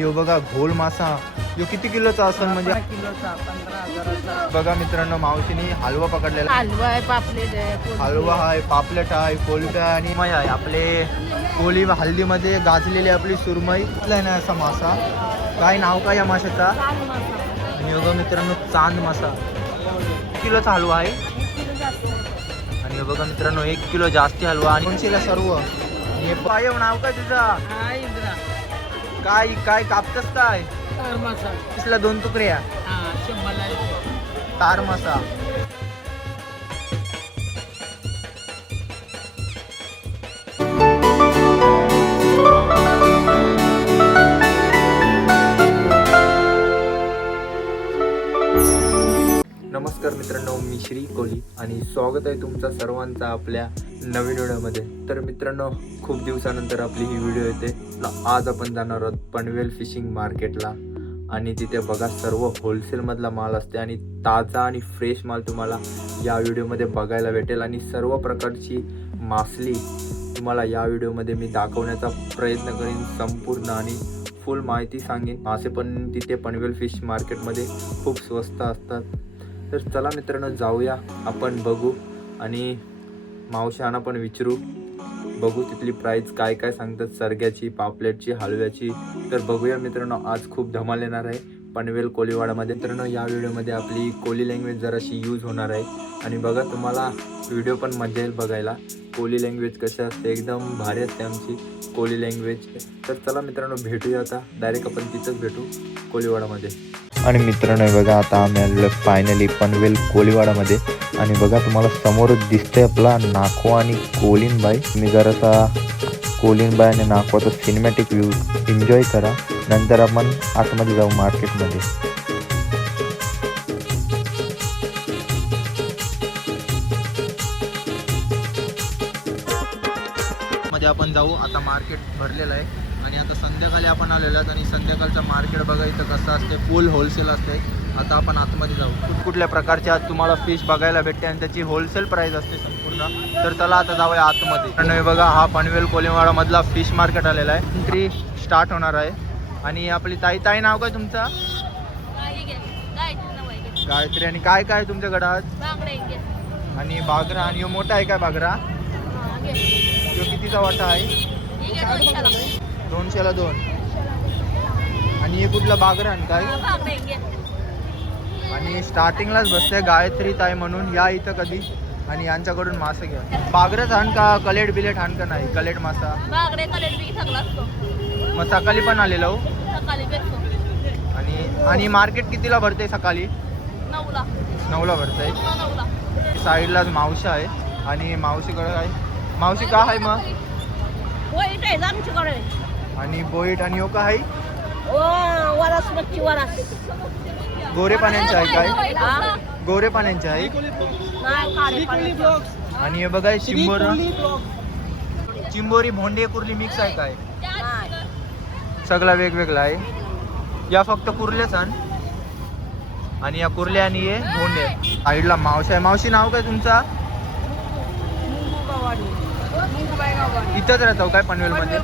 यो बघा घोल मासा. यो किती किलोचा असेल म्हणजे किलोचा पंधरा हजाराचा. बघा मित्रांनो मावशीने हलवा पकडलेला. हलवा आहे पापलेट आहे हलवा आहे पापलेट आहे आणि मय आहे. आपले कोली हल्दीमध्ये गाजलेली आपली सुरमई. आहे ना असा मासा? काय नाव काय या माशाचा. आणि बघा मित्रांनो चांद मासा. किलोचा हलवा आहे. आणि बघा मित्रांनो एक किलो जास्ती हलवा. आणि सर्व? हे काय नाव काय तुझा? हा इंद्रा. काय काय कापतस काय? तार मासा. इसला दोन तुकड्या? हा शंभरला एक. तार मासा. मी श्री कोली आणि स्वागत आहे तुमचा सर्वांचा आपल्या नवीन व्हिडिओमध्ये. तर मित्रांनो खूप दिवसानंतर आपली ही व्हिडिओ येते. आज आपण जाणार आहोत पनवेल फिशिंग मार्केटला. आणि तिथे बघा सर्व होलसेलमधला माल असते आणि ताजा आणि फ्रेश माल तुम्हाला या व्हिडिओमध्ये बघायला भेटेल. आणि सर्व प्रकारची मासली तुम्हाला या व्हिडिओमध्ये मी दाखवण्याचा प्रयत्न करीन संपूर्ण आणि फुल माहिती सांगेन. मासे पण तिथे पनवेल फिश मार्केटमध्ये खूप स्वस्त असतात. तर चला मित्रांनो जाऊया. आपण बघू आणि मावशांना पण विचारू. बघू तिथली प्राईस काय काय सांगतात सरग्याची पापलेटची हलव्याची. तर बघूया मित्रांनो आज खूप धमाल येणार आहे पनवेल कोलीवाडामध्ये. मित्रांनो या व्हिडिओमध्ये आपली कोली लँग्वेज जराशी यूज होणार आहे. आणि बघा तुम्हाला व्हिडिओ पण मजा येईल बघायला. कोली लँग्वेज कशी असते एकदम भारी असते आमची कोली लँग्वेज तर चला मित्रांनो भेटूया आता. डायरेक्ट आपण तिथंच भेटू कोलीवाडामध्ये. आणि मित्रांनो बघा आता आम्ही आलेलो फायनली पनवेल कोलीवाडामध्ये आणि बघा तुम्हाला समोरच दिसतंय आपला नाखो आणि कोलिनबाई. मी जरासा कोलिनबाई आणि नाखोचा सिनेमॅटिक व्ह्यू एन्जॉय करा. नंतर आपण आतमध्ये जाऊ मार्केटमध्ये आपण जाऊ. आता मार्केट भरलेलं आहे. आणि आता संध्याकाळी आपण आलेलो आहोत आणि संध्याकाळचं मार्केट बघा इथं कसं असते फुल होलसेल असते. आता आपण आतमध्ये जाऊ. कुठकुठल्या प्रकारच्या आज तुम्हाला फिश बघायला भेटते आणि त्याची होलसेल प्राईस असते संपूर्ण. तर चला आता जाऊया आतमध्ये. कारण बघा हा पनवेल कोलिवाडा मधला फिश मार्केट आलेला आहे. एंट्री स्टार्ट होणार आहे. आणि आपली ताई ताई नाव काय तुमचं? गायत्री. आणि काय काय आहे तुमच्याकडं आज? आणि बागरा. आणि मोठा आहे काय बागरा? ह्यो कितीचा वाटा आहे? दोनशेला दोन. आणि हे कुठलं बागरा आणि काय? आणि स्टार्टिंगलाच बसते गायत्री ताई म्हणून. या इथं कधी? आणि यांच्याकडून मासे घ्या. बागरच आण का कलेट बिलेट आण का नाही? कलेट मासा. मग सकाळी पण आलेलो हो. आणि आणि मार्केट कितीला भरते सकाळी? नऊला. भरते साईडलाच मावशी आहे. आणि मावशीकडे आहे मावशी का आहे मग? आणि बोईट आणि यो का आहे वरस मच्छी वरस. गोरे पाण्यांचे आहे काय? गोरे पाण्यांचे आहे. आणि हे बघा चिंबोर. चिंबोरी भोंडे कुर्ली मिक्स आहे काय. सगळा वेगवेगळा आहे या फक्त कुर्लेच आण. आणि या कुर्ले आणि हे भोंडे. साईडला मावशी आहे. मावशी नाव काय तुमचा? इथंच राहतो काय पनवेलमध्ये.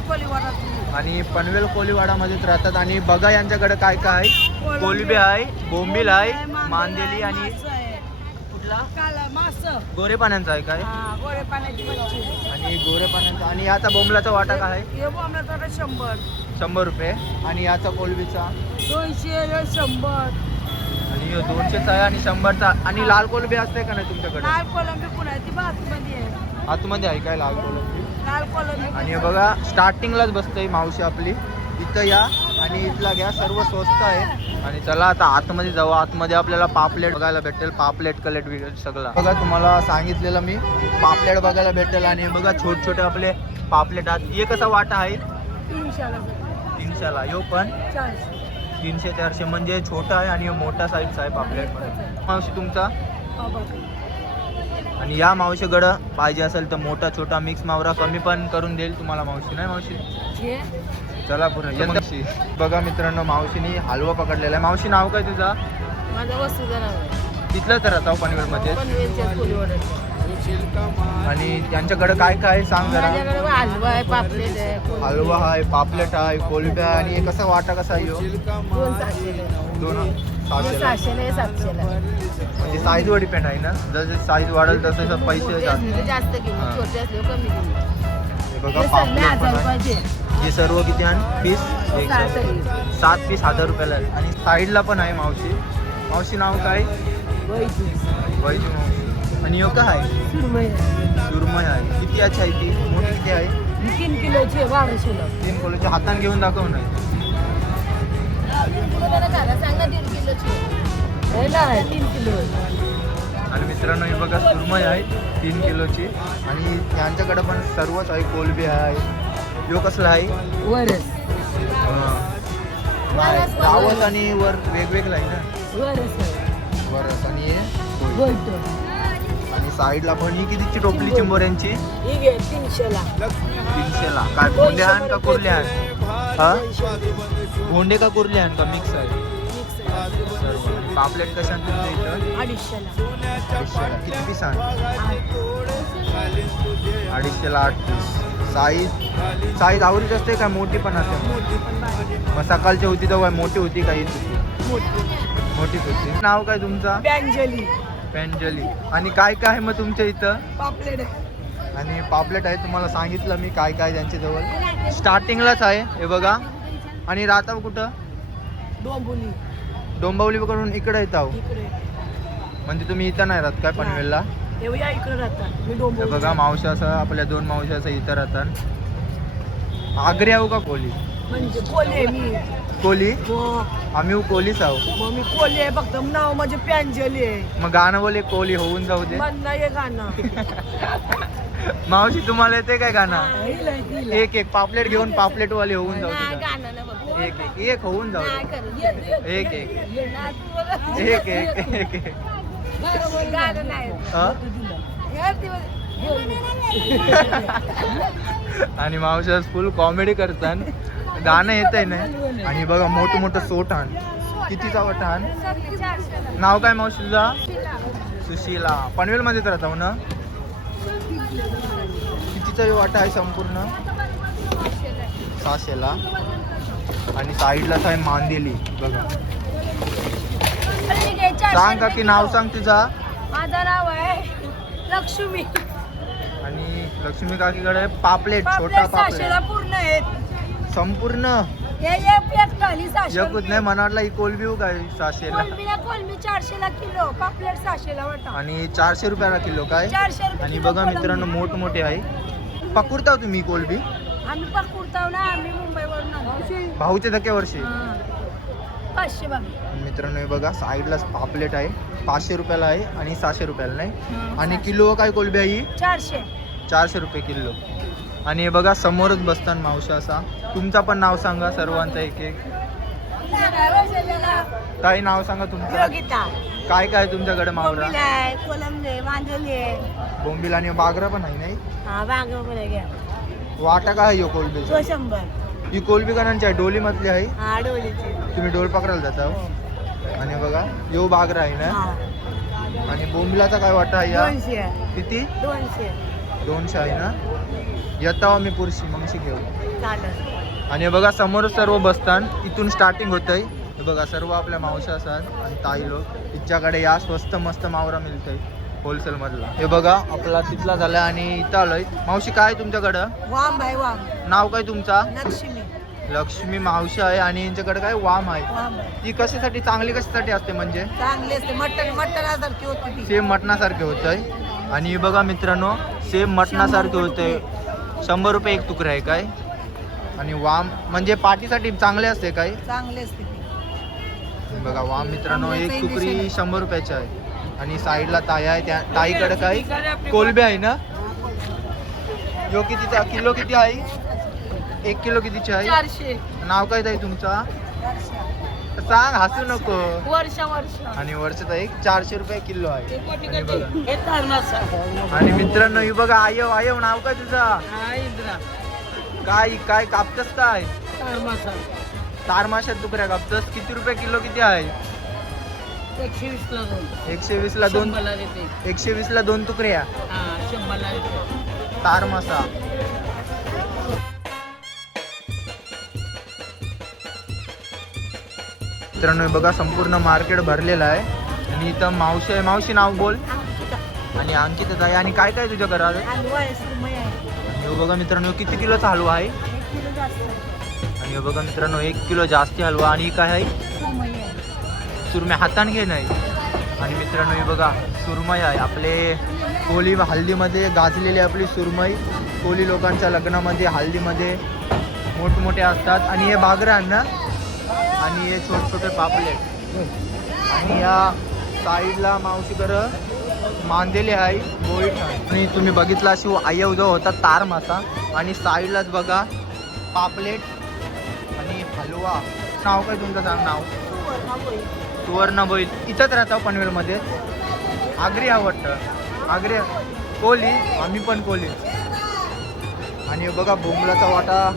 आणि पनवेल कोलीवाडामध्येच राहतात. आणि बघा यांच्याकडे काय काय आहे? कोलबी आहे बोंबील आहे मांदेली आणि. गोरे पाण्यांचा आहे काय? गोड्या पाण्याची. आणि गोरे पाण्यांचा आणि याचा बोंबलाचा वाटा काय आहे? शंभर. शंभर रुपये. आणि याचा कोलबीचा दोनशे शंभर. आणि दोनशेचा आहे आणि शंभरचा. आणि लाल कोलबी असते का नाही तुमच्याकडे? लाल कोलंबी पुन्हा ती आहे. आतमध्ये आहे काय लाल कोलंबी आणि बघा स्टार्टिंगलाच बसते मावशी आपली. इथं या आणि इथला घ्या सर्व स्वस्त आहे. आणि चला आता आतमध्ये जाऊ. आतमध्ये आपल्याला पापलेट बघायला भेटेल. पापलेट कलेट वगैरे सगळं. बघा तुम्हाला सांगितलेलं मी. पापलेट बघायला भेटेल आणि बघा छोटे छोटे आपले पापलेट आहेत. हे कसा वाटा आहे? तीनशेला. येऊ यो पण? तीनशे चारशे म्हणजे छोटा आहे आणि मोठा साईजचा आहे पापलेट मावशी तुमचा? हो, आणि या मावशीकडं पाहिजे असेल तर मोठा छोटा मिक्स मावरा कमी पण करून देईल तुम्हाला मावशी नाही मावशी. चला पुढे मावशी. बघा मित्रांनो मावशीनी हलवा पकडलेला आहे. मावशी नाव काय तुझा? माझं वस्तू नाव आहे. तिथलं तर आता पनवेलमध्ये पनवेलच्याच कोलीवाड्याचं. आणि त्यांच्याकडे काय काय आहे सांग जरा. हलवा आहे पापलेट आहे हलवा आहे पापलेट आहे कोलब्या आणि हे कसा वाटा कसा ह्यो? दोन सहाशेला. आहे. आहे सातशेला. आहे. म्हणजे साईजवर डिपेंड आहे ना? जसं साईज वाढेल तसं तसं पैसे जास्त हा. छोटे असले कमी हे बघा पापलेट पण आहे. हे सर्व किती आहे? पीस सात. आहे. सात पीस हजार रुपयाला आहे. आणि साईडला पण आहे मावशी. मावशी नाव काय? वैजू. मावशी. आणि यो काय? आहे सुरमई आहे. किती अच्छा आहे ती? मोठी किती आहे? तीन किलोची आहे बाराशेला. तीन कोलोच्या हाताने घेऊन दाखव नाही सांगा दीड किलोची. आहे ना तीन किलो. आणि मित्रांनो हे बघा सुरमई आहे तीन किलोची. आणि त्यांच्याकडे पण सर्वच आहे कोलबी आहे. यो कसला आहे? वरस रावस आणि वर वेगवेगळं आहे ना. वरस आणि हे आणि साईडला पण ही कितीची टोपली चिंबोऱ्यांची? ही तीनशेला. तीनशेला. काय आण का कुर्ले आण हा? भोंडे का कुर्ले आण का मिक्स आहे. सर्व. पापलेट कशा तुमच्या इथं? अडीचशेला. किती पीस आण आठ. अडीचशेला आठ पीस साईज साईज आवडीच असते का? मोठी पण असते. मग सकाळची होती तेव्हा मोठी होती का? हीच होती. मोठी मोठीच होती. नाव काय तुमचा? बँजली पेंजली आणि काय काय आहे मग तुमच्या इथं? पापलेट आहे. आणि पापलेट आहे तुम्हाला सांगितलं मी काय काय त्यांच्याजवळ. स्टार्टिंगलाच आहे हे बघा. आणि राहता कुठं? डोंबुली डोंबिवलीकडून इकडे येत आहो म्हणजे तुम्ही इथं नाही राहत काय पनवेलला? हे बघा मावशा असं आपल्या दोन मावशा असं इथं राहतात. आग्रे आहो का कोली? म्हणजे कोले हो. आम्ही कोलीच आहो. मी कोले आहे फक्त नाव माझे प्यांजली आहे. मग गाणं बोले कोली होऊन जाऊ दे. हे गाणं. मावशी तुम्हाला येते काय गाणं? हा. एक एक पापलेट घेऊन पापलेट वाले होऊन जाऊ बघ. एक एक एक होऊन जाऊ. एक एक. एक एक. हा? आणि मावशा फुल कॉमेडी करतात गाणं येत आहे ना? आणि बघा मोठं मोठं आण कितीचा वाटा आण नाव काय मावशीचा? सुशीला. पनवेल मध्येच राहतो ना? कितीचा हे वाटा आहे संपूर्ण? सहाशेला. आणि साईडलाच आहे मांदेली बघा. सांग का की नाव सांग तुझा माझं नाव आहे लक्ष्मी. आणि लक्ष्मी काकीकडे पापलेट छोटा पापलेट सहाशेला पापलेट पूर्ण आहेत. संपूर्ण? हे एक एक थाली सहाशे एकूच नाही मला वाटलं ही कोलबी काय सहाशेला कोलमीला कोलमी चारशेला किलो पापलेट सहाशेला वाटा. आणि चारशे रुपयाला किलो काय? चारशे रुपये आणि किलो बघा कोलंबी. मित्रांनो मोठमोठे आहे. पकडता तुम्ही कोलबी? आम्ही पकडताव ना आम्ही मुंबईवरून आणतो. भाऊच्या धक्या वर्षी. हा. पाचशे बघ. मित्रांनो हे बघा साईडलाच पापलेट आहे. पाचशे रुपयाला आहे आणि सहाशे रुपयाला नाही. आणि किलो काय कोलबी आहे ही? चारशे. चारशे रुपये किलो. आणि हे बघा समोरच बसताना मावशा असा. तुमचा पण नाव सांगा सर्वांचा एक एक. काही नाव सांगा तुमचं. काय काय तुमच्याकडे मावरा? कोलंबी बोंबील आणि बागरा पण आहे नाही? हा वाटा काय यो शंभर. ही कोलबी कणांची आहे डोली मधली आहे? हा तुम्ही डोल पकडायला जाता हो? आणि बघा यो बागरा आहे ना? हा. आणि बोंबिलाचा काय वाटा आहे. किती? दोनशे. दोनशे आहे ना येता मी पुरुषी मगशी घेऊ आणि हे बघा समोर सर्व बसतान इथून स्टार्टिंग होतंय. हे बघा सर्व आपल्या मावशा असतात आणि ताई लोक तिच्याकडे या स्वस्त मस्त मावरा मिळतंय होलसेल मधला. हे बघा आपला तिथला झाला आणि इथं आलोय. मावशी काय तुमच्याकडं? वाम भाई वाम. नाव काय तुमचा? लक्ष्मी. लक्ष्मी मावशी आहे आणि यांच्याकडे काय? वाम आहे. ती कशासाठी चांगली कशासाठी असते म्हणजे? चांगली असते. मटण मटणासारखी होती सेम मटणासारखे होत आहे आणि हे बघा मित्रांनो सेम मटणासारखे होते शंभर रुपये एक तुकडा आहे काय? आणि वाम म्हणजे पाठीसाठी चांगले असते काय? चांगली असते बघा वाम मित्रांनो एक इंजेक्शन. शंभर रुपयाची आहे. आणि साईडला ताई आहे त्या ताईकडे काय? कोलबी आहे ना? यो कितीचा? किलो किती आहे? एक किलो कितीची आहे? नाव काय ताई तुमचा? सांग हसू नको. वर्ष वर्ष. आणि वर्षाचा एक चारशे रुपये किलो आहे. आणि बघा. हे तारणाचा आणि मित्रांनो ही बघा आयव आयव नाव काय तुझा? काय काय कापतस काय? तार माशात तुकड्या कापतस. किती रुपये किलो किती आहे? एकशे वीस ला दोन. एकशे वीसला दोन शंभरला देते. एकशे वीसला दोन तुकड्या हा शंभरला देते. तार मासा. मित्रांनो हे बघा संपूर्ण मार्केट भरलेलं आहे. आणि इथं मावशी आहे. मावशी नाव बोल. आणि अंकित आहे आणि काय काय तुझ्या घरात? आणि बघा मित्रांनो किती किलोचा हलवा आहे? एक किलो जास्त आहे. आणि हे बघा मित्रांनो एक किलो जास्ती हलवा. आणि काय आहे? सुरमई हाताने घे नाही. आणि मित्रांनो हे बघा सुरमई आहे. आपले कोली हल्दीमध्ये गाजलेली आपली सुरमई. कोली लोकांच्या लग्नामध्ये हल्दीमध्ये मोठमोठे असतात. आणि हे बागरान ना आणि हे छोटे छोटे पापलेट. आणि या साईडला मावशीकर मांदेले आहे बोईट आणि तुम्ही बघितला अशी आयव जो होता तार मासा. आणि साईडलाच बघा पापलेट आणि हलवा. नाव काय तुमचं? सांग नाव. सुवर्ण बैल इथंच राहतो हो पनवेलमध्ये. आगरी आवडतं आगरी कोली. आम्ही पण कोली. आणि बघा बोंबलाचा वाटा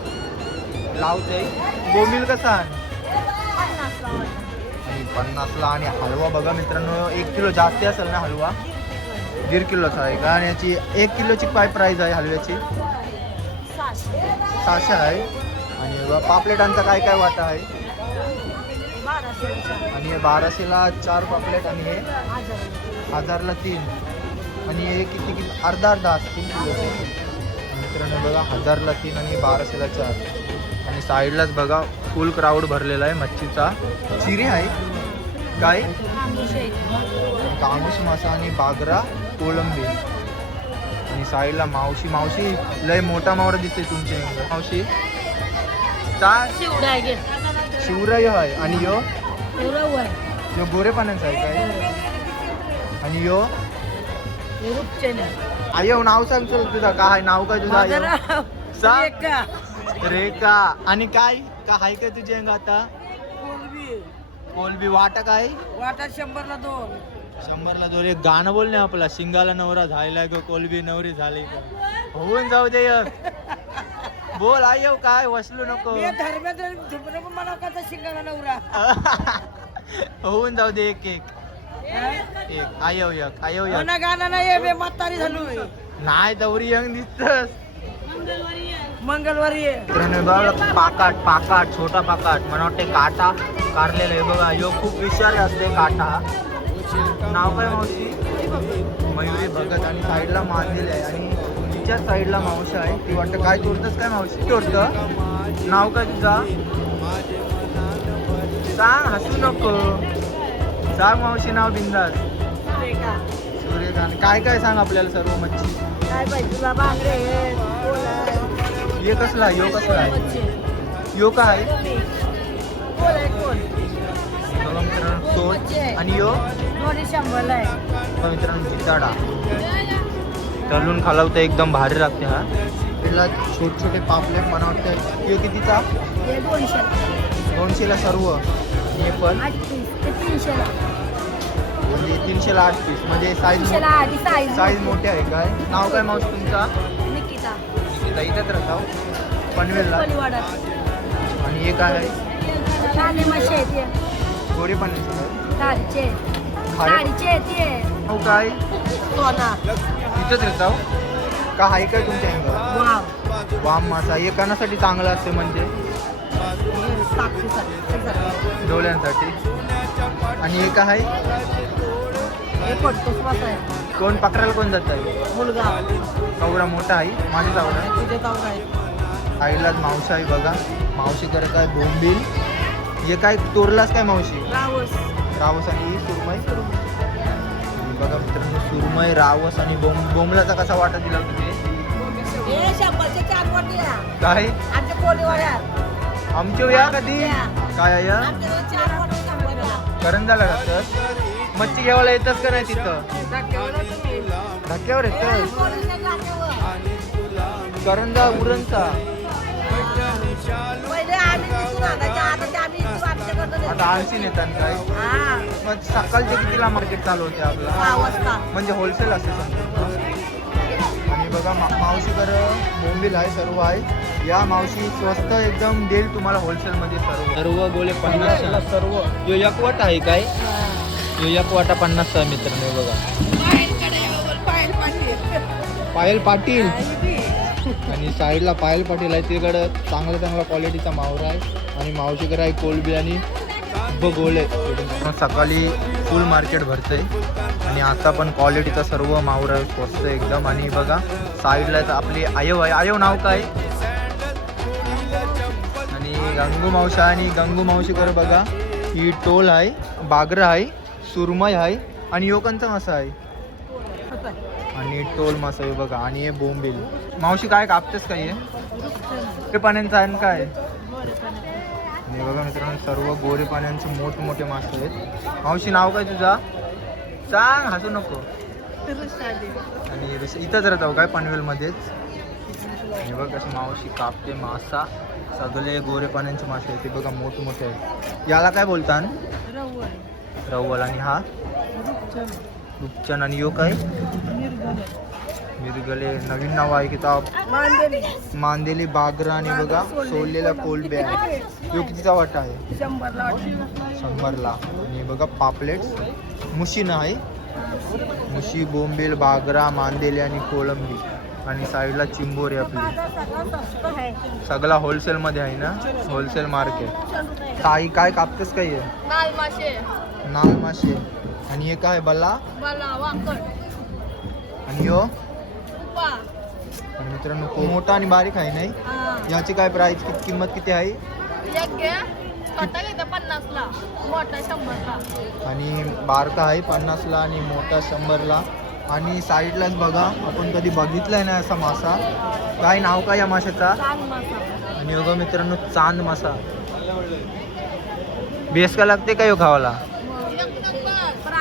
लावतोय. बोंबील कसा आणि पन्नासला आणि हलवा बघा मित्रांनो एक किलो जास्ती असेल ना हलवा? दीड किलोचा आहे का? आणि याची एक किलोची काय प्राईज आहे हलव्याची? सहाशे आहे. आणि पापलेटांचा काय काय वाटा आहे? आणि हे बाराशेला चार पापलेट आणि हे हजारला तीन. आणि हे किती किती अर्धा अर्धा असतील किलोचे. मित्रांनो बघा हजारला तीन आणि बाराशेला चार. आणि साईडलाच बघा फुल क्राऊड भरलेला आहे मच्छीचा. चिरी आहे काय? कामूस मासा आणि बागरा कोलंबी. आणि साईडला मावशी. मावशी लय मोठा मावरा दिसते तुमचे मावशी. काय शिवराय आहे. आणि यो? यो गोरे पाण्याचा आहे काय? आणि यो? आयो नाव सांग चल तुझा. काय नाव काय तुझं. रेखा. आणि काय? का हाय काय तुझी अंग आता? कोलबी. कोलबी वाटा काय वाटा शंभरला दोन. शंभरला दोन. एक गाणं बोल ना आपला. शिंगाला नवरा झालाय ग कोलबी नवरी झाली का? होऊन जाऊ दे. बोल आयो काय? वसलू नको. मी धर्मेंद्र झुपणे पण मला का शिंगाला नवरा? होऊन जाऊ दे एक एक. एक. आयो एक. आयो एक. गाणं गाणं नाही बे म्हातारी झालोय. नाही दौरी यंग दिसतस. मंगळवारी पाकाट पाकाट छोटा पाकाट. मला वाटते काटा कारलेला आहे. बघा यो खूप विषारी असते काटा. नाव काय मावशी? मयुरी भगत आणि साईडला मारलेले आहे. आणि तिच्या साईडला मावशी आहे. ती वाटतं काय तोडतस काय मावशी? तोडतं. नाव काय तुझा? सांग हसू नको. सांग मावशी नाव बिंदास. सूर्यकांत काय काय सांग आपल्याला सर्व मच्छी? काय पाहिजे तुला ये कसला यो कसला आहे. यो कोल आहे. बघा मित्रांनो सोड आणि यो? बघा मित्रांनो तळून खालावता एकदम भारी लागते हा. त्याला छोटे छोटे पापलेट मला वाटतं यो कितीचा? दोनशे. दोनशेला सर्व. हे पण? म्हणजे तीनशेला. आठ पीस. म्हणजे साईज साईज मोठे आहे काय? नाव काय मावशी तुमचा? निकिता इथंच राहता. पनवेलला. आणि हे काय आहे? हे. गोरे हे. हो काय? इथंच राहता. का आहे काय तुमच्या वाव वाम. मासा. एकानासाठी चांगला असते म्हणजे? हे. डोळ्यांसाठी. आणि हे मासा आहे? कोण पकडायला कोण जात? आहे मुलगा. कवडा मोठा आहे माझी तुझे ताऊ काय आईलाच मावशी आहे बघा. मावशी करत काय बोंबील हे काय तोरलाच काय मावशी? रावस. रावस आणि सुरमई? आणि बघा मित्रांनो सुरमई रावस आणि बोंब बोंबलाचा कसा वाटा दिला तुम्ही आहे. काय? आमच्या या कधी? काय आहे या? शंभरला. करंजाला घालतात मच्छी घ्यायला येतच का नाही तिथं? धक्क्यावर येतं. करंजा उरणचा. आता आळशी नेतात काय मग सकाळचे कितीला मार्केट चालू होते आपलं. म्हणजे होलसेल असेल बघा मा मावशीकर बोंबील आहे सर्व आहे. या मावशी स्वस्त एकदम देईल तुम्हाला होलसेलमध्ये सर्व. सर्व गोले पन्नास सर्व. एकवट आहे काय? एक वाटा पन्नास सहा मित्रांनो बघा. पायल पाटील. आणि साईडला पायल पाटील आहे तिकडं चांगला चांगला क्वालिटीचा मावरा आहे. आणि मावशीकडे आहे कोलबी आणि बघोले सकाळी फुल मार्केट भरतंय. आणि आता पण क्वालिटीचा सर्व मावरा स्वस्त एकदम. आणि बघा साईडला तर आपली आयव आहे. आयव नाव काय? आणि गंगू मावशा आणि गंगू मावशीकडे बघा ही टोल आहे बागरा आहे. सुरमय आहे आणि योकांचा मासा आहे. आणि टोल मासा आहे बघा आणि हे बोंबील. मावशी काय कापतेस काय आहे ते पाण्यांचं आहे काय? आणि बघा मित्रांनो सर्व गोरे पाण्यांचे मोठमोठे मासे आहेत. मावशी नाव काय तुझा? सांग हसू नको. आणि इथं इथंच राहतो काय पनवेलमध्येच? आणि बघ कसं मावशी कापते मासा. सगळे गोरे पाण्यांचे मासे आहेत ते बघा मोठमोठे आहेत. याला काय बोलतात रव्वल आणि हा रुपचन आणि यो काय? मिरगले. नवीन नाव आहे की तो? मांदेली. बागरा आणि बघा सोललेला कोलबे आहे. यो कितीचा वाटा आहे? शंभरला आणि बघा पापलेट्स. मुशीन आहे? मुशी बोंबील बागरा मांदेली आणि कोळंबी आणि साईडला चिंबोरी आपली. सगळा होलसेलमध्ये आहे. ना? होलसेल मार्केट ताई काय कापतेस काय हे? लाल मासे नाल मासे. आणि हे काय बल्ला? वाकड. आणि यो? आणि मित्रांनो खूप मोठा आणि बारीक आहे नाही? याची काय प्राइस किती किंमत किती आहे? आणि बारका आहे पन्नासला आणि मोठा शंभरला. आणि साईडलाच बघा आपण कधी बघितलाय ना असा मासा. काय नाव काय या माशाचा? आणि बघा मित्रांनो चांद मासा. बेस का लागते का यो खावाला?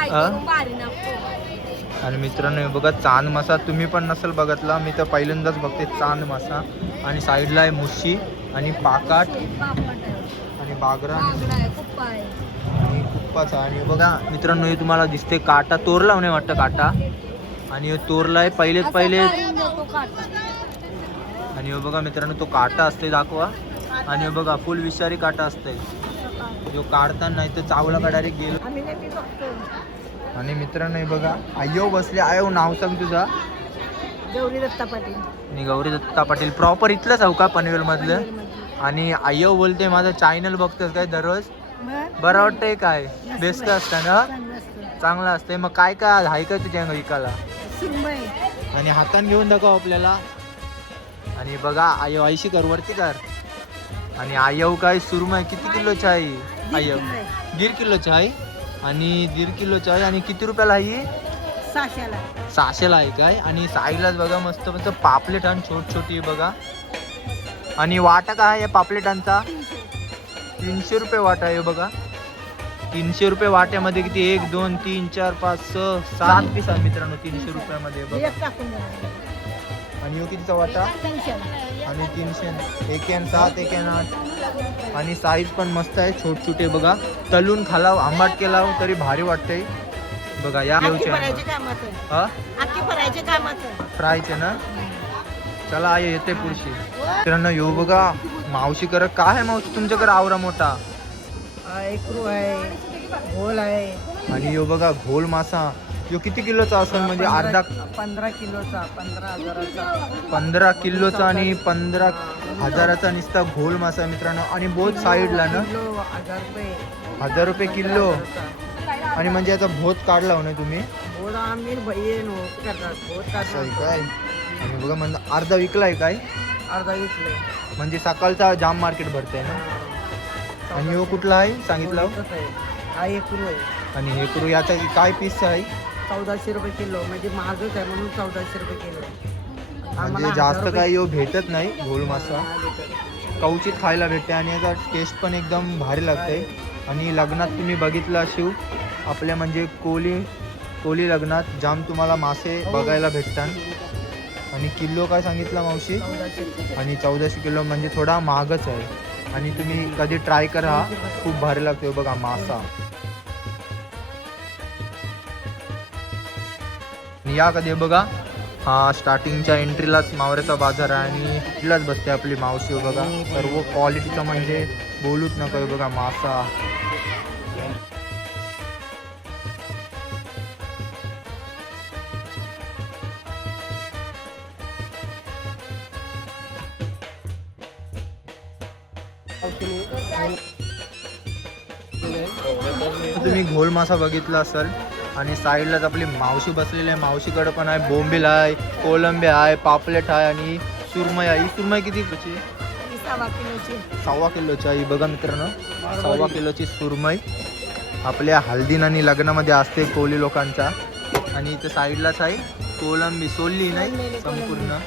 फ्राय? करून भारी लागतो आणि मित्रांनो हे बघा चांद मासा तुम्ही पण नसेल बघितला मी तर पहिल्यांदाच बघते चांद मासा. आणि साईडला आहे मुशी आणि पाकाट आणि बागरा. आणि कुप्पाचा आणि बघा मित्रांनो हे तुम्हाला दिसते काटा तोरला नाही वाटतं काटा. आणि हे तोरला आहे पहिलेच पहिले. आणि हे बघा मित्रांनो तो काटा असते दाखवा. आणि हे बघा फुल विषारी काटा असते. जो काढताना नाही तर चावला का डायरेक्ट गेलो आणि मित्रांनो हे बघा आयो बसले. आयो नाव सांग तुझा. गौरी दत्ता पाटील. आणि गौरी दत्ता पाटील. प्रॉपर इथलंच आहो का पनवेल मधलं आणि आयो बोलते माझं चॅनल बघतोस काय दररोज? बरं. वाटतंय काय? बेस्ट असतं ना? चांगलं असतंय. मग काय काय आहे का तुझ्या विकाला आणि हाताने घेऊन दाखव आपल्याला. आणि बघा आयो आईशी कर वरती कर. आणि आयव काय सुरमय. किती किलोची आहे आयव दीड किलोची आहे. आणि दीड किलोची आहे आणि किती रुपयाला आहे ही? साशाला सहाशेला आहे काय? आणि साईडलाच बघा मस्त मस्त पापलेट आणि छोट छोटी बघा. आणि वाटा काय आहे या पापलेटांचा? तीनशे रुपये वाटा आहे बघा. तीनशे रुपये वाट्यामध्ये किती? एक दोन तीन चार पाच सहा सात पीस आहे मित्रांनो तीनशे रुपयामध्ये बघा. आणि यो कितीचा वाटा? आणि तीनशे. एकेन सात एकेन आठ. आणि साईज पण मस्त आहे छोट छोटे बघा. तलून खालाव आंबाट केलाव तरी भारी वाटतंय. बघा या हा? फ्रायचे ना? चला आई येते पुढची. मित्रांनो यो बघा. मावशी कर काय आहे मावशी? तुमच्याकडे आवरा मोठा. एकरू आहे. घोल आहे. आणि यो बघा घोल मासा. यो किती किलोचा असेल म्हणजे अर्धा? पंधरा किलोचा पंधरा हजाराचा. पंधरा किलोचा आणि पंधरा हजाराचा नुसता घोल मासा आहे मित्रांनो. आणि बहुत साईडला ना? किलो हजार रुपये. हजार रुपये किलो. आणि म्हणजे याचा भोत काढला हो ना तुम्ही? आम्ही करतात असं आहे काय? आणि बघा म्हणजे अर्धा विकलाय काय? अर्धा विकले. म्हणजे सकाळचा जाम मार्केट भरतंय ना? आणि यो कुठला आहे? सांगितलं हो? हा आहे. आणि हे करू याचा काय पीस आहे? चौदाशे रुपये किलो. म्हणजे महागच आहे म्हणून चौदाशे रुपये किलो. म्हणजे जास्त काही भेटत नाही घोल मासा. कवचित खायला भेटते आणि याचा टेस्ट पण एकदम भारी लागते. आणि लग्नात तुम्ही बघितलं शिव आपल्या म्हणजे कोली कोली लग्नात जाम तुम्हाला मासे बघायला भेटतात. आणि किलो काय सांगितलं मावशी? आणि चौदाशे किलो म्हणजे थोडा महागच आहे. आणि तुम्ही कधी ट्राय करा खूप भारी लागतो बघा मासा. या कधी बघा? हा स्टार्टिंगच्या एंट्रीलाच मावऱ्याचा बाजार आहे आणि इथलाच बसते आपली मावशी हो बघा. सर्व क्वालिटीचं म्हणजे बोलूच नका हो बघा मासा. तुम्ही घोल मासा बघितला असाल. आणि साईडलाच आपली मावशी बसलेली आहे. मावशीकडे पण आहे बोंबील आहे कोलंबी आहे पापलेट आहे आणि सुरमई आहे. ही सुरमई किती ही सव्वा किलोची. आहे. बघा मित्रांनो सव्वा किलोची सुरमई. आपल्या हल्दीन आणि लग्नामध्ये असते कोली लोकांचा. आणि इथं साईडलाच आहे कोलंबी. सोलली नाही संपूर्ण.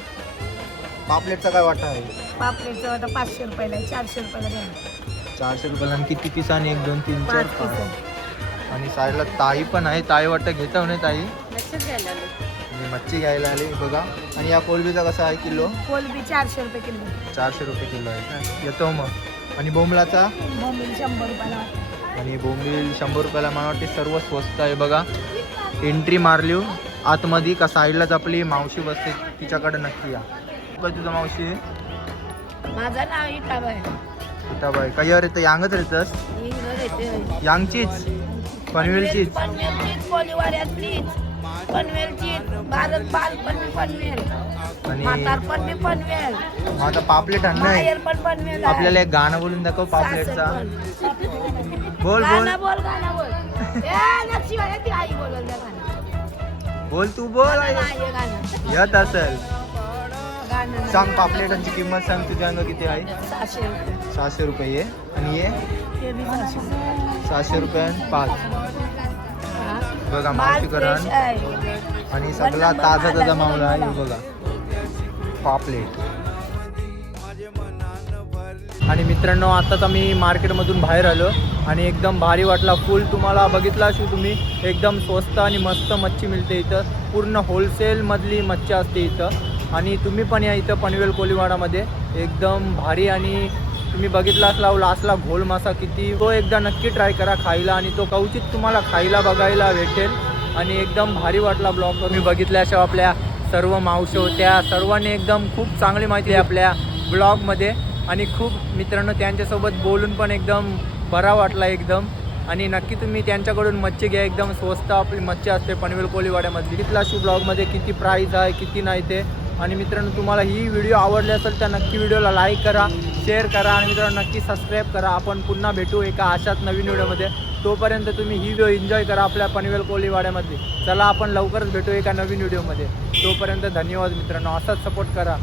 पापलेटचा काय वाटा आहे? पापलेटचं आता पाचशे रुपयाला चारशे रुपयाला चारशे रुपयाला आणि किती पीस आणि एक दोन तीन चार आणि साईडला ताई पण आहे. ताई वाटतं घेता नाही ताई? मच्छी घ्यायला आली. बघा. आणि या कोलबीचा कसा आहे किलो? कोलबी चारशे रुपये किलो. चारशे रुपये किलो आहे. येतो मग. आणि बोंबलाचा? बोंबील शंभर रुपयाला. आणि बोंबील शंभर रुपयाला मला वाटते सर्व स्वस्त आहे. बघा. एंट्री मारली हो. आतमध्ये का साईडलाच आपली मावशी बसते. तिच्याकडे नक्की या. काय तुझं मावशी. माझं नाव इटाबा आहे आता बाय काही यार येतं यांगच येते यांगचीच? पनवेलचीच. पनवेलचीच कोलीवाड्यातलीच पनवेलचीच. भारत बाल पण पनवेल. आणि पनवेल. मग आता पापलेट आणणं आहे माहेर पण पनवेल आहे. आपल्याला एक गाणं बोलून दाखव पापलेटचा. सासर पण. बोल बोल. गाणं बोल गाणं बोल. ए, नक्षीबाई, ती आई बोलल त्या गाणं. बोल तू बोल गाणं आहे, हे गाणं. येत असेल. सांग पापलेटांची किंमत सांग तुझ्या अंग किती आहे? सहाशे रुपये. आणि बी सहाशे रुपये. पाच. हा. बघा माल मावशी fresh करण आहे. आणि सगळा ताजा ताजा मावला आहे हे बघा. पापलेट. आणि मित्रांनो आताच आम्ही मार्केटमधून बाहेर आलो आणि एकदम भारी वाटला. फुल तुम्हाला बघितला असेल तुम्ही. एकदम स्वस्त आणि मस्त मच्छी मिळते इथं. पूर्ण होलसेलमधली मच्छी असते इथं. आणि तुम्ही पण या इथं पनवेल कोलीवाडामध्ये. एकदम भारी आणि तुम्ही बघितला असला लास्टला घोल मासा किती तो एकदा नक्की ट्राय करा खायला आणि तो कवचित तुम्हाला खायला बघायला भेटेल. आणि एकदम भारी वाटला ब्लॉग तुम्ही बघितल्याशिवाय आपल्या सर्व मावश होत्या. सर्वांनी एकदम खूप चांगली माहिती आहे आपल्या ब्लॉगमध्ये आणि खूप मित्रांनो त्यांच्यासोबत बोलून पण एकदम बरा वाटला एकदम. आणि नक्की तुम्ही त्यांच्याकडून मच्छी घ्या. एकदम स्वस्त आपली मच्छी असते पनवेल कोलीवाड्यामधली. तिथला शू ब्लॉगमध्ये किती प्राईज आहे किती नाही ते. आणि मित्रांनो तुम्हाला ही व्हिडिओ आवडली असेल तर नक्की व्हिडिओला लाईक करा शेअर करा आणि मित्रांनो नक्की सबस्क्राईब करा. आपण पुन्हा भेटू एका अशाच नवीन व्हिडिओमध्ये तोपर्यंत तुम्ही ही व्हिडिओ एन्जॉय करा आपल्या पनवेल कोलीवाड्यामध्ये चला आपण लवकरच भेटू एका नवीन व्हिडिओमध्ये तोपर्यंत धन्यवाद मित्रांनो. असाच सपोर्ट करा.